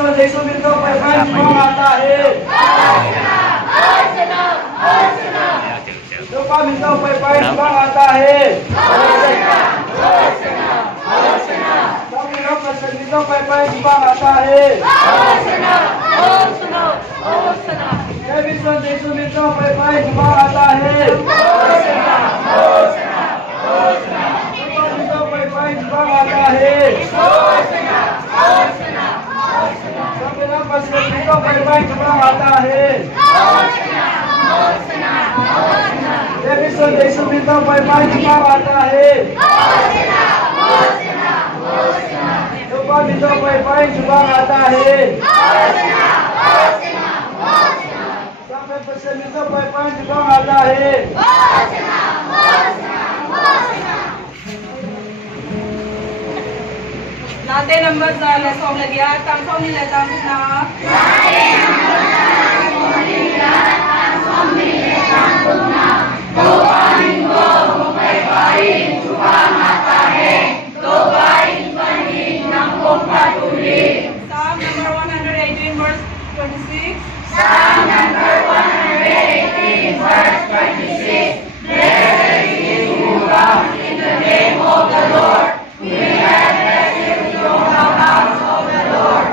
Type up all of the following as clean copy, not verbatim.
विश्व देशों में तो पैगाम कौन आता है लोका में तो पैगाम कौन आता है सब लोग में तो पैगाम कौन आता है विश्व देशों में तो पैगाम कौन आता है कौन आता है तो पैगाम कौन आता है विश्व देशों में तो पैगाम कौन आता है लोका में तो पैगाम कौन आता है सब में तो पैगाम कौन आता है Nanti number zala som lagi ya, tang som ni lagi na. Psalm number 118 verse 26. Psalm number 118 verse 26. Blessed is who comes in the name of the Lord. We have refuge from the house of the Lord.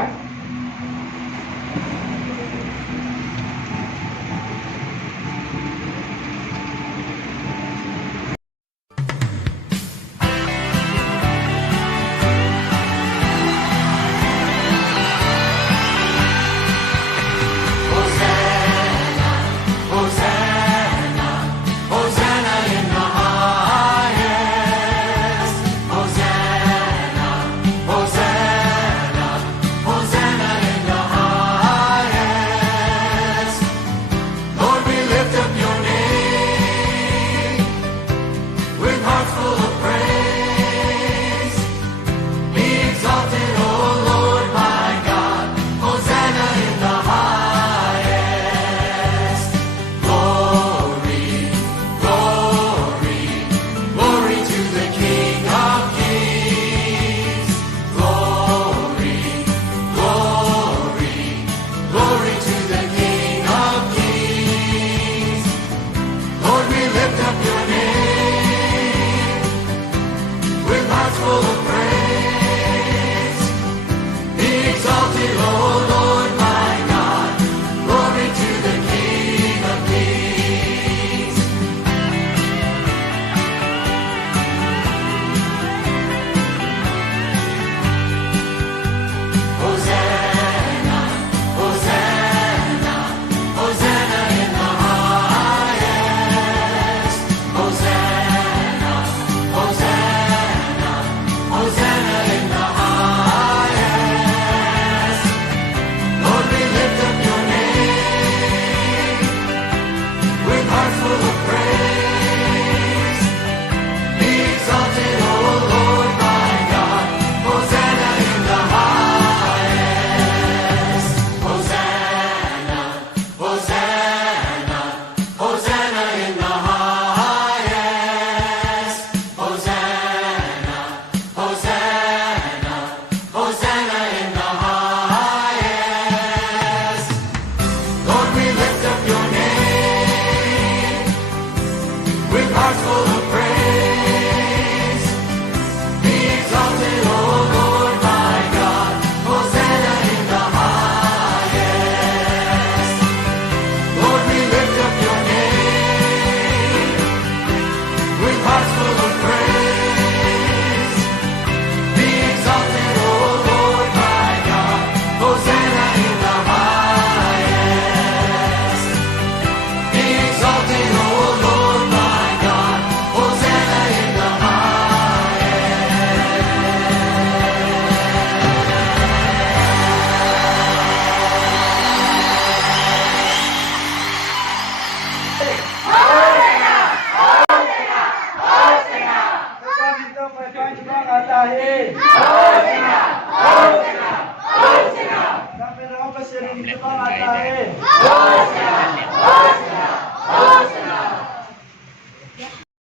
आता है